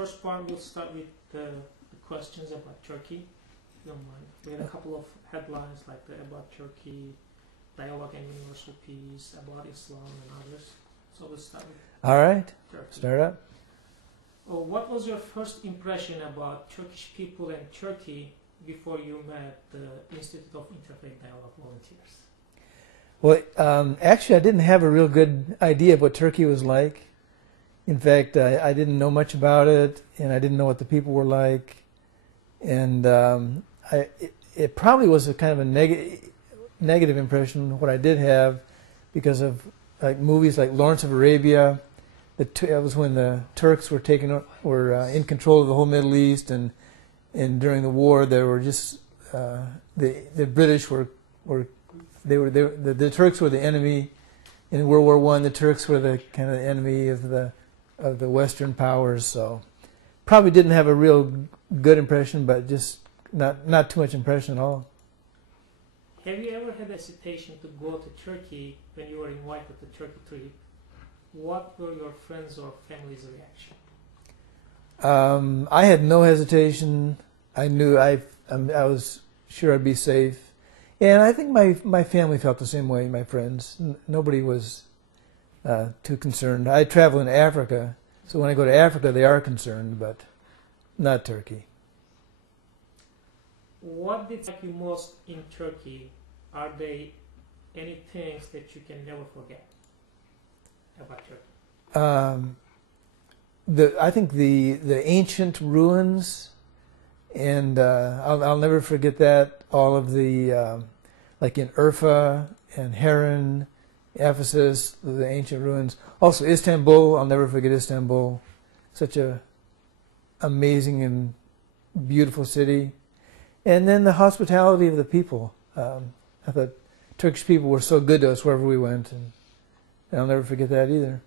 first part, we'll start with the questions about Turkey. If you don't mind. We had a couple of headlines like about Turkey, dialogue and universal peace, about Islam and others. So we'll start with All right, Turkey. start up. What was your first impression about Turkish people and Turkey before you met the Institute of Interfaith Dialogue Volunteers? Well, actually, I didn't have a real good idea of what Turkey was like. In fact, I didn't know much about it, and I didn't know what the people were like. And it probably was a kind of a negative impression, what I did have, because of like movies like Lawrence of Arabia. That was when the Turks were in control of the whole Middle East, and during the war, there were just the British the Turks were the enemy in World War I. The Turks were the kind of enemy of the Western powers. So probably didn't have a real good impression, but just not too much impression at all. Have you ever had hesitation to go to Turkey when you were invited to Turkey trip? What were your friends or family's reaction? I had no hesitation. I knew I was sure I'd be safe, and I think my family felt the same way. My friends, nobody was too concerned. I travel in Africa, so when I go to Africa, they are concerned, but not Turkey. What did you like you most in Turkey? Are there any things that you can never forget about Turkey? I think the ancient ruins, and I'll never forget that. All of the like in Urfa and Harran, Ephesus, the ancient ruins. Also Istanbul, I'll never forget Istanbul. Such a amazing and beautiful city. And then the hospitality of the people. I thought Turkish people were so good to us wherever we went, and I'll never forget that either.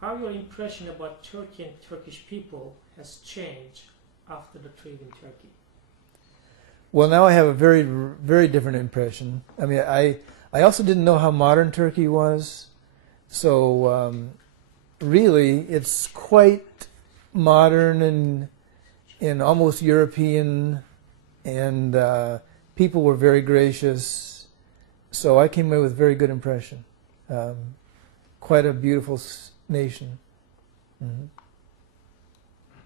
How your impression about Turkey and Turkish people has changed after the trip in Turkey? Well, now I have a very, very different impression. I mean, I also didn't know how modern Turkey was, so really it's quite modern and almost European, and people were very gracious. So I came away with a very good impression. Quite a beautiful nation. Mm-hmm.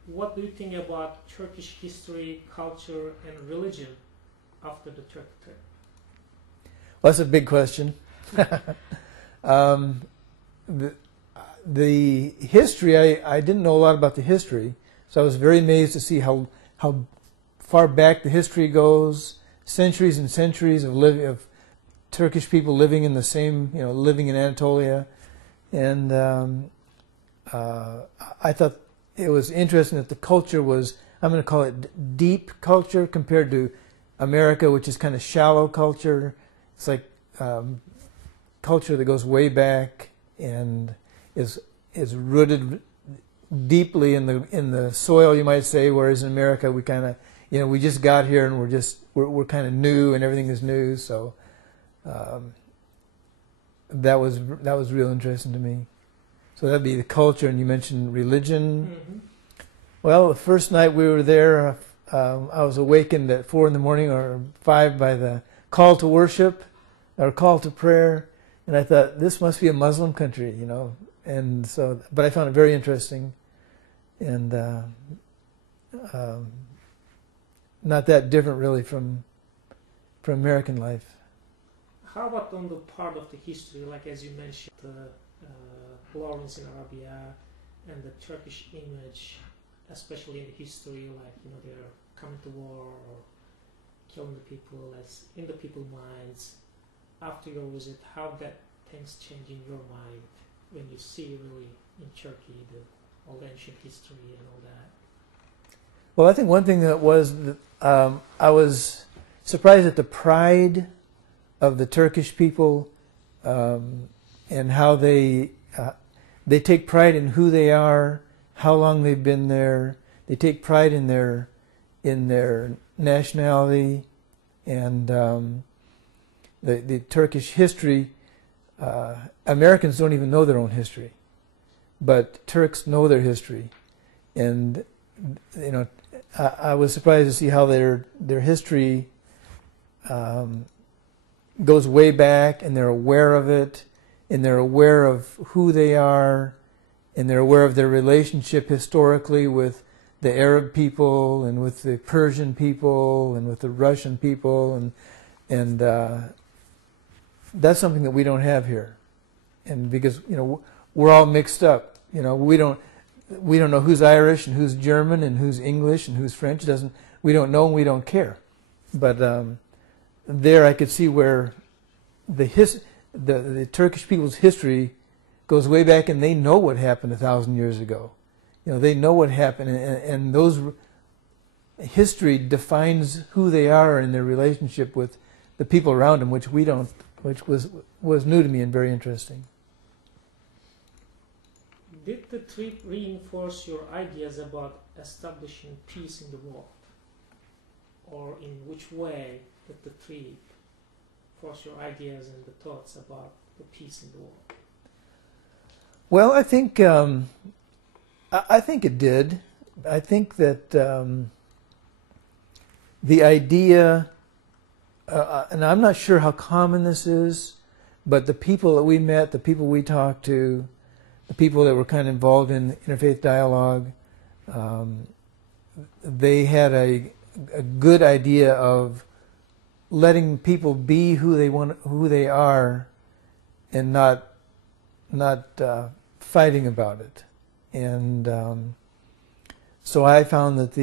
What do you think about Turkish history, culture, and religion after the Turkey trip? Well, that's a big question. The history, I didn't know a lot about the history, so I was very amazed to see how far back the history goes. Centuries and centuries of Turkish people living in the same, living in Anatolia. And I thought it was interesting that the culture was, I'm going to call it deep culture compared to America, which is kind of shallow culture. It's like culture that goes way back and is rooted deeply in the soil, you might say. Whereas in America, we kind of, we just got here and we're kind of new and everything is new. So that was real interesting to me. So that'd be the culture, and you mentioned religion. Mm-hmm. Well, the first night we were there, I was awakened at 4 in the morning or 5 by the call to worship or call to prayer, and I thought this must be a Muslim country, And so, but I found it very interesting, and not that different really from American life. How about on the part of the history, like as you mentioned, Lawrence in Arabia and the Turkish image, especially in the history, like they're coming to war or killing the people, as in the people's minds. After your visit, how that things change in your mind when you see really in Turkey all the ancient history and all that? Well, I think one thing that was I was surprised at the pride of the Turkish people, and how they take pride in who they are, how long they've been there. They take pride in their nationality, and the Turkish history Americans don't even know their own history, but Turks know their history, and I was surprised to see how their history goes way back, and they're aware of it, and they're aware of who they are, and they're aware of their relationship historically with the Arab people and with the Persian people and with the Russian people, and that's something that we don't have here, and because we're all mixed up. We don't know who's Irish and who's German and who's English and who's French. We don't know and we don't care. But there I could see where the Turkish people's history goes way back, and they know what happened 1,000 years ago. They know what happened, and those history defines who they are in their relationship with the people around them, which we don't, which was new to me and very interesting. Did the trip reinforce your ideas about establishing peace in the world? Or in which way did the trip force your ideas and the thoughts about the peace in the world? Well, I think it did. I think that the idea, and I'm not sure how common this is, but the people that we met, the people we talked to, the people that were kind of involved in interfaith dialogue, they had a good idea of letting people be who they are, and not fighting about it. And so I found that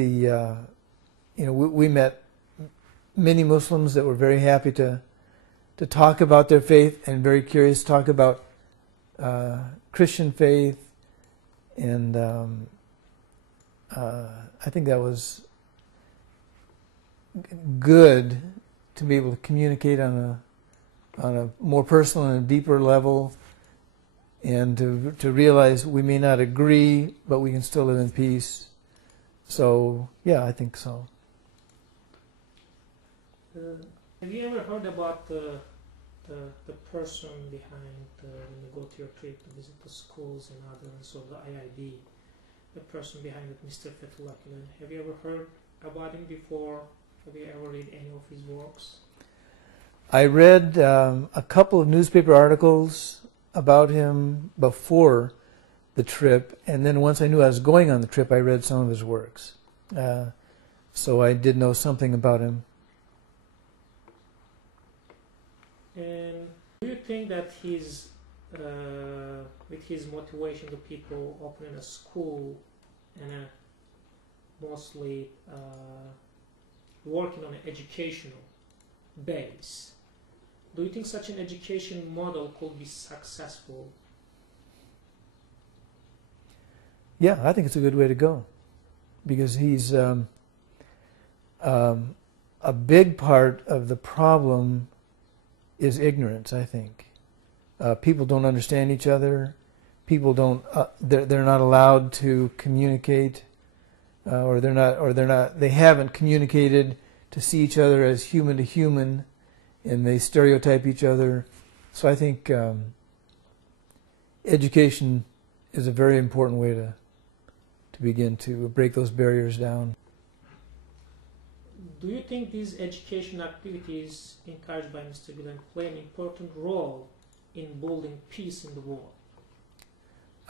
we met many Muslims that were very happy to talk about their faith and very curious to talk about Christian faith, and I think that was good to be able to communicate on a more personal and deeper level, and to realize we may not agree, but we can still live in peace. So yeah, I think so. Have you ever heard about the person behind when you go to your trip to visit the schools and others, so the IIB, the person behind it, Mr. Fethullah Gülen? Have you ever heard about him before? Have you ever read any of his works? I read a couple of newspaper articles about him before the trip, and then once I knew I was going on the trip, I read some of his works. So I did know something about him. And do you think that with his motivation to people opening a school and mostly working on an educational base, do you think such an education model could be successful? Yeah, I think it's a good way to go, because he's a big part of the problem is ignorance, I think. People don't understand each other. People don't. They're not allowed to communicate, or they haven't communicated to see each other as human to human, and they stereotype each other. So I think education is a very important way to begin to break those barriers down. Do you think these education activities encouraged by Mr. Gülen play an important role in building peace in the world?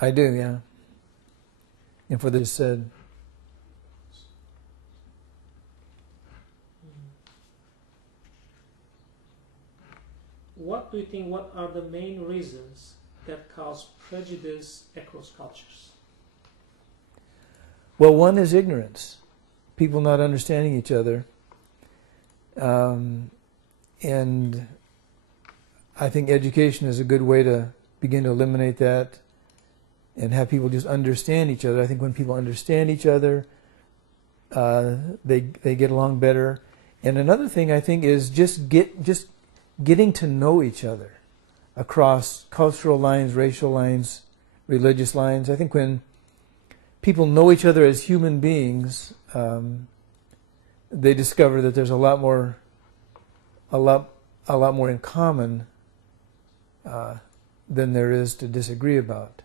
I do, yeah. And for this said, what do you think, what are the main reasons that cause prejudice across cultures? well, one is ignorance. People not understanding each other. And I think education is a good way to begin to eliminate that and have people just understand each other. I think when people understand each other, they get along better. And another thing I think is just getting to know each other across cultural lines, racial lines, religious lines. I think when people know each other as human beings, they discover that there's a lot more in common than there is to disagree about.